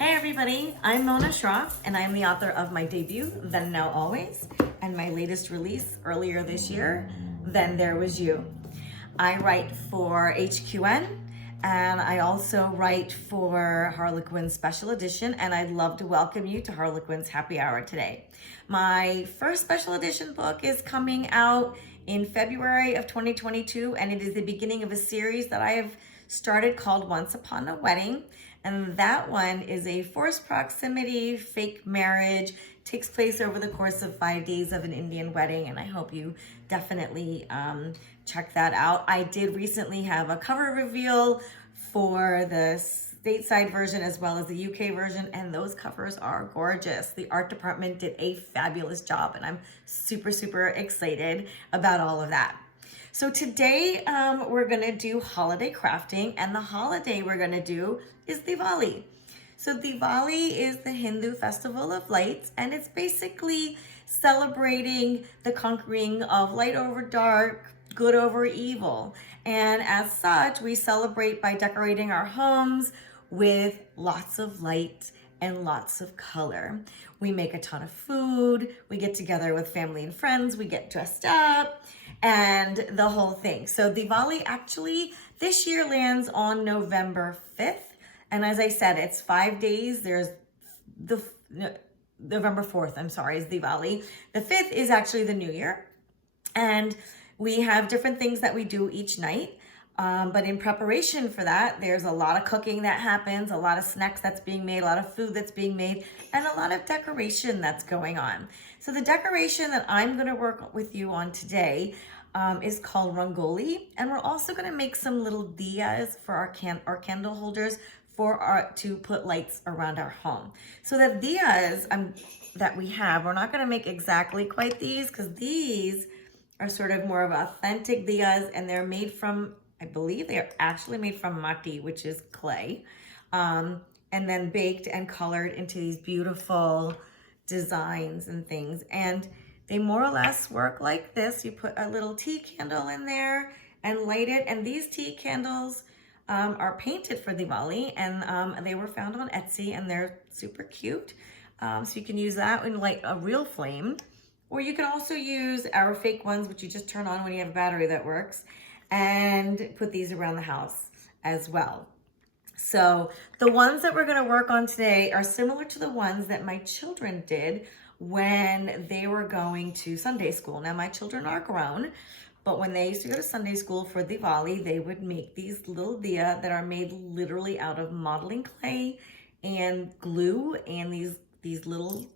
Hey everybody, I'm Mona Shroff and I'm the author of my debut, Then Now Always, and my latest release earlier this year, Then There Was You. I write for HQN and I also write for Harlequin Special Edition, and I'd love to welcome you to Harlequin's Happy Hour today. My first special edition book is coming out in February of 2022, and it is the beginning of a series that I have started called Once Upon a Wedding. And that one is a forced proximity, fake marriage, takes place over the course of 5 days of an Indian wedding. And I hope you definitely check that out. I did recently have a cover reveal for the stateside version as well as the UK version, and those covers are gorgeous. The art department did a fabulous job, and I'm super, super excited about all of that. So today we're gonna do holiday crafting, and the holiday we're gonna do is Diwali. So Diwali is the Hindu festival of lights, and it's basically celebrating the conquering of light over dark, good over evil. And as such, we celebrate by decorating our homes with lots of light and lots of color. We make a ton of food, we get together with family and friends, we get dressed up, and the whole thing. So Diwali actually this year lands on November 5th. And as I said, it's 5 days. There's the November 4th, I'm sorry, is Diwali. The 5th is actually the New Year. And we have different things that we do each night. But in preparation for that, there's a lot of cooking that happens, a lot of snacks that's being made, a lot of food that's being made, and a lot of decoration that's going on. So the decoration that I'm gonna work with you on today is called Rangoli. And we're also gonna make some little diyas for our candle holders to put lights around our home. So the diyas that we have, we're not gonna make exactly quite these, because these are sort of more of authentic diyas, and they're made from, I believe they're actually made from mati, which is clay, and then baked and colored into these beautiful designs and things. And they more or less work like this. You put a little tea candle in there and light it. And these tea candles are painted for Diwali, and they were found on Etsy, and they're super cute. So you can use that and light a real flame. Or you can also use our fake ones, which you just turn on when you have a battery that works, and put these around the house as well. So the ones that we're gonna work on today are similar to the ones that my children did when they were going to Sunday school. Now my children are grown, but when they used to go to Sunday school for Diwali, they would make these little diya that are made literally out of modeling clay and glue and these little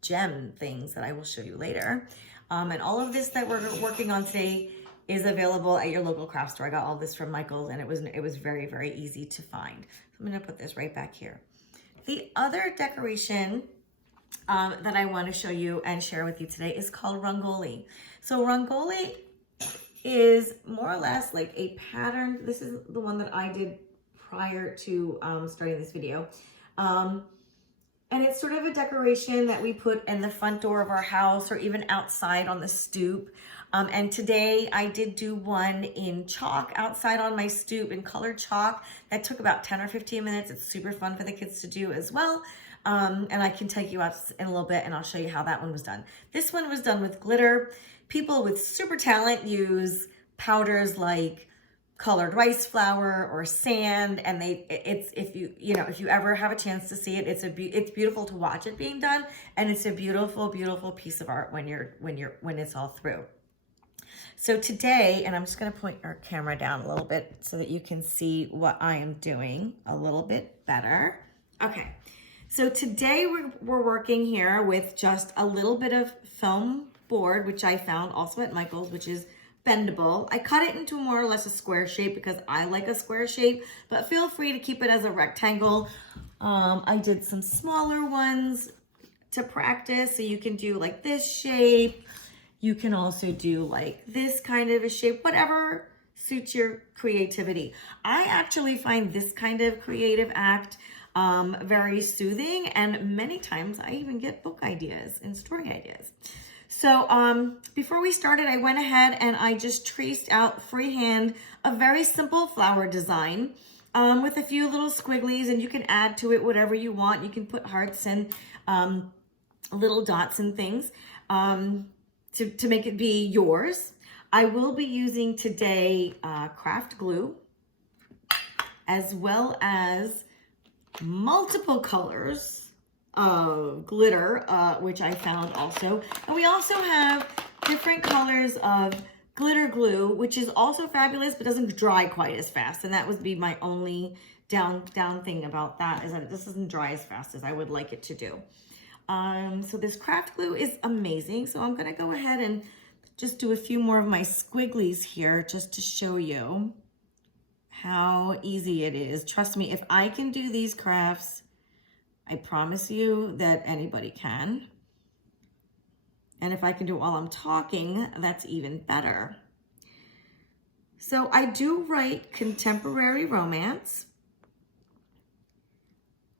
gem things that I will show you later. And all of this that we're working on today is available at your local craft store. I got all this from Michael's, and it was very, very easy to find. So I'm gonna put this right back here. The other decoration that I want to show you and share with you today is called Rangoli. So Rangoli is more or less like a pattern. This is the one that I did prior to starting this video. And it's sort of a decoration that we put in the front door of our house or even outside on the stoop. And today I did do one in chalk outside on my stoop in colored chalk. That took about 10 or 15 minutes. It's super fun for the kids to do as well. And I can take you out in a little bit and I'll show you how that one was done. This one was done with glitter. People with super talent use powders like colored rice flour or sand, and if you ever have a chance to see it, it's beautiful to watch it being done, and it's a beautiful, beautiful piece of art when it's all through. So today, and I'm just going to point our camera down a little bit so that you can see what I am doing a little bit better. Okay, so today we're working here with just a little bit of foam board, which I found also at Michael's, which is bendable. I cut it into more or less a square shape because I like a square shape, but feel free to keep it as a rectangle. I did some smaller ones to practice, so you can do like this shape. You can also do like this kind of a shape, whatever suits your creativity. I actually find this kind of creative act very soothing, and many times I even get book ideas and story ideas. So before we started, I went ahead and I just traced out freehand a very simple flower design. with a few little squigglies, and you can add to it whatever you want. You can put hearts and little dots and things to make it be yours. I will be using today craft glue, as well as multiple colors of glitter, which I found also. And we also have different colors of glitter glue, which is also fabulous, but doesn't dry quite as fast. And that would be my only down thing about that, is that this doesn't dry as fast as I would like it to do. So this craft glue is amazing. So I'm gonna go ahead and just do a few more of my squigglies here just to show you how easy it is. Trust me, if I can do these crafts, I promise you that anybody can. And if I can do it while I'm talking, that's even better. So I do write contemporary romance.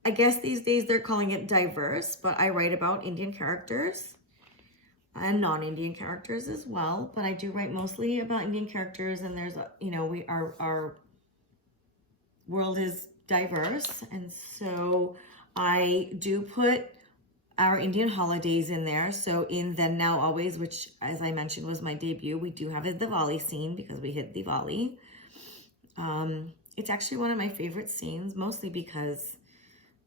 I guess these days they're calling it diverse, but I write about Indian characters and non-Indian characters as well. But I do write mostly about Indian characters, and there's, you know, our world is diverse. And so I do put our Indian holidays in there. So in Then Now Always, which as I mentioned was my debut, we do have a Diwali scene because we hit Diwali. It's actually one of my favorite scenes, mostly because,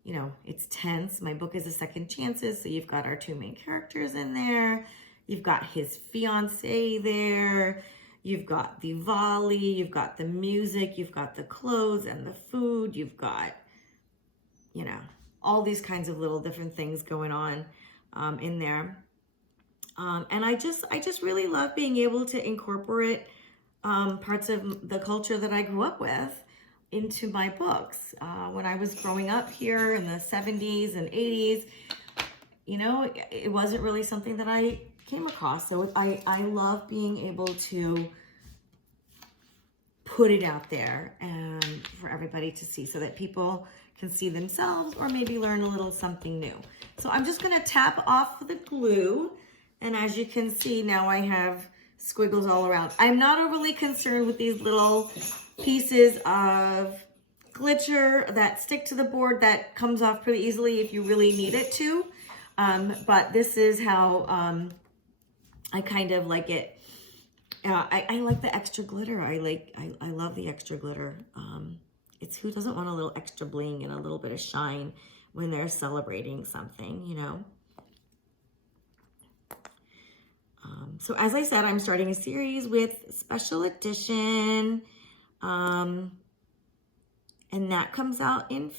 you know, it's tense. My book is a second chances. So you've got our two main characters in there. You've got his fiance there. You've got Diwali. You've got the music. You've got the clothes and the food. You've got, you know, all these kinds of little different things going on in there. And I just really love being able to incorporate parts of the culture that I grew up with into my books. When I was growing up here in the 70s and 80s, you know, it wasn't really something that I came across. So I love being able to put it out there and for everybody to see, so that people can see themselves or maybe learn a little something new. So I'm just gonna tap off the glue, and as you can see now I have squiggles all around. I'm not overly concerned with these little pieces of glitter that stick to the board that comes off pretty easily if you really need it to. But this is how I kind of like it. I like the extra glitter. I love the extra glitter. It's who doesn't want a little extra bling and a little bit of shine when they're celebrating something, you know? So as I said, I'm starting a series with Special Edition. And that comes out in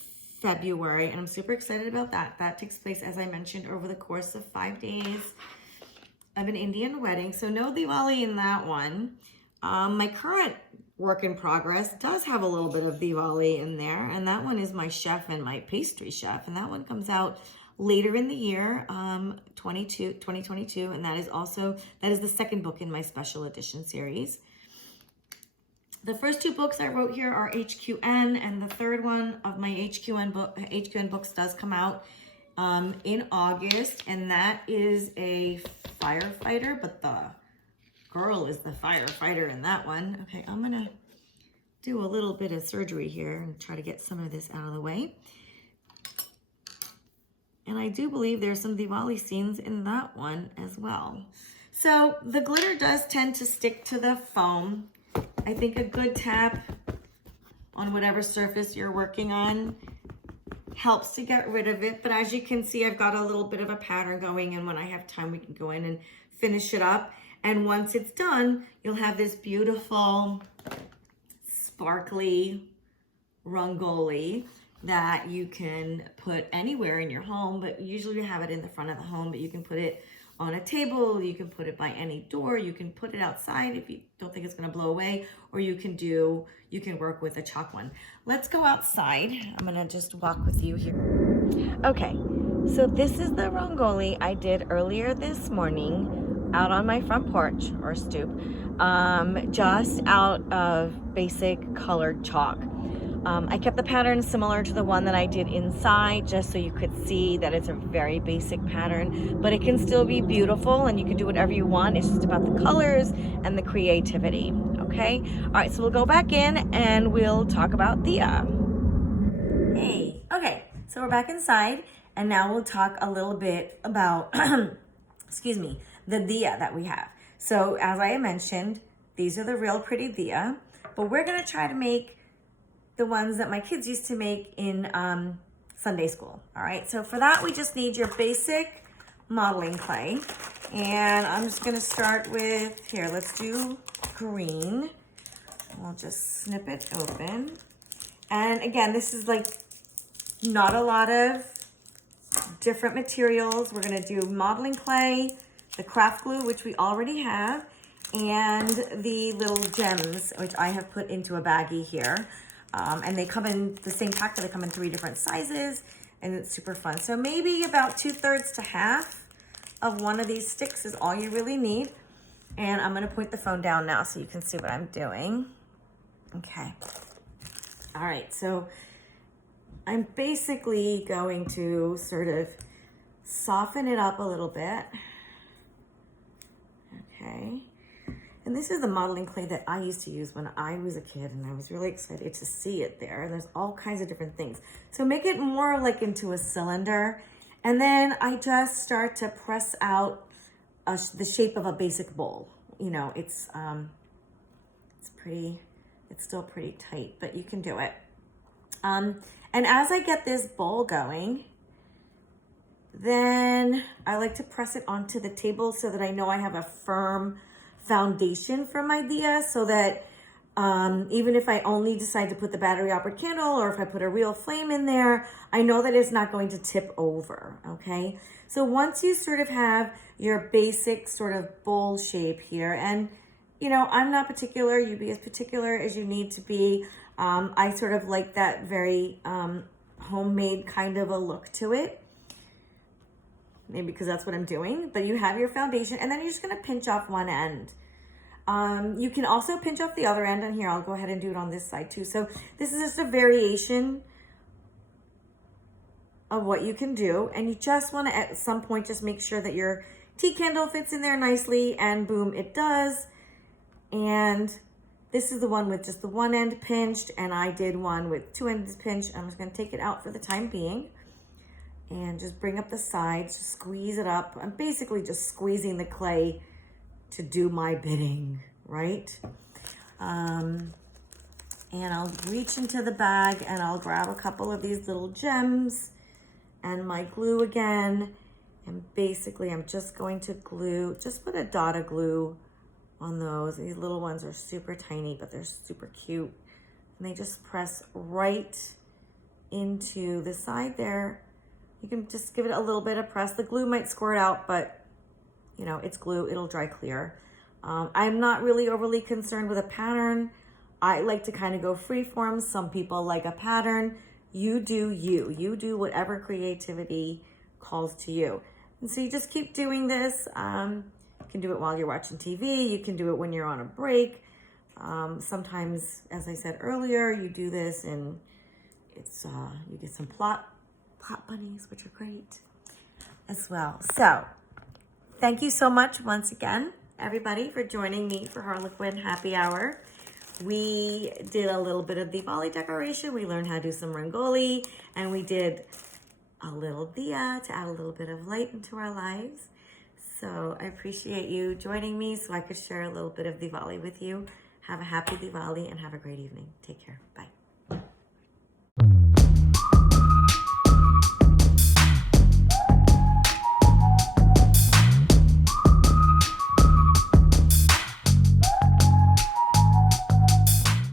February, and I'm super excited about that. That takes place, as I mentioned, over the course of 5 days of an Indian wedding. So no Diwali in that one. My current work in progress does have a little bit of Diwali in there, and that one is my chef and my pastry chef, and that one comes out later in the year, 2022, and that is the second book in my special edition series. The first two books I wrote here are HQN, and the third one of my HQN books does come out in August, and that is a firefighter, but the girl is the firefighter in that one. Okay, I'm gonna do a little bit of surgery here and try to get some of this out of the way. And I do believe there's some Diwali scenes in that one as well. So the glitter does tend to stick to the foam. I think a good tap on whatever surface you're working on helps to get rid of it. But as you can see, I've got a little bit of a pattern going, and when I have time, we can go in and finish it up. And once it's done, you'll have this beautiful, sparkly rangoli that you can put anywhere in your home, but usually you have it in the front of the home, but you can put it on a table, you can put it by any door, you can put it outside if you don't think it's gonna blow away, or you can work with a chalk one. Let's go outside. I'm gonna just walk with you here. Okay, so this is the rangoli I did earlier this morning out on my front porch or stoop, just out of basic colored chalk. I kept the pattern similar to the one that I did inside, just so you could see that it's a very basic pattern, but it can still be beautiful and you can do whatever you want. It's just about the colors and the creativity, okay? All right, so we'll go back in and we'll talk about Dia. So we're back inside, and now we'll talk a little bit about, excuse me, the diya that we have. So as I mentioned, these are the real pretty diya, but we're gonna try to make the ones that my kids used to make in Sunday school. All right, so for that, we just need your basic modeling clay. And I'm just gonna start with, here, let's do green. We'll just snip it open. And again, this is like not a lot of different materials. We're gonna do modeling clay, the craft glue, which we already have, and the little gems, which I have put into a baggie here. And they come in the same pack, but they come in 3 different sizes, and it's super fun. So maybe about 2/3 to half of one of these sticks is all you really need. And I'm gonna point the phone down now so you can see what I'm doing. Okay. All right, so I'm basically going to sort of soften it up a little bit. Okay. And this is the modeling clay that I used to use when I was a kid, and I was really excited to see it there. And there's all kinds of different things. So make it more like into a cylinder. And then I just start to press out the shape of a basic bowl. You know, it's still pretty tight, but you can do it. And as I get this bowl going, then I like to press it onto the table so that I know I have a firm foundation for my diya, so that even if I only decide to put the battery operated candle, or if I put a real flame in there, I know that it's not going to tip over, okay? So once you sort of have your basic sort of bowl shape here, and you know, I'm not particular, you be as particular as you need to be. I sort of like that very homemade kind of a look to it. Maybe because that's what I'm doing, but you have your foundation, and then you're just gonna pinch off one end. You can also pinch off the other end, and here, I'll go ahead and do it on this side too. So this is just a variation of what you can do, and you just wanna at some point just make sure that your tea candle fits in there nicely, and boom, it does. And this is the one with just the one end pinched, and I did one with 2 ends pinched. I'm just gonna take it out for the time being. And just bring up the sides, just squeeze it up. I'm basically just squeezing the clay to do my bidding, right? And I'll reach into the bag and I'll grab a couple of these little gems and my glue again. And basically I'm just going to glue, just put a dot of glue on those. These little ones are super tiny, but they're super cute. And they just press right into the side there. You can just give it a little bit of press. The glue might squirt out, but you know, it's glue, it'll dry clear. I'm not really overly concerned with a pattern. I like to kind of go free form. Some people like a pattern. You do you. You do whatever creativity calls to you. And so you just keep doing this. You can do it while you're watching TV. You can do it when you're on a break. Sometimes, as I said earlier, you do this and it's you get some pot bunnies, which are great as well. So thank you so much once again, everybody, for joining me for Harlequin Happy Hour. We did a little bit of Diwali decoration. We learned how to do some rangoli, and we did a little diya to add a little bit of light into our lives. So I appreciate you joining me so I could share a little bit of Diwali with you. Have a happy Diwali and have a great evening. Take care. Bye.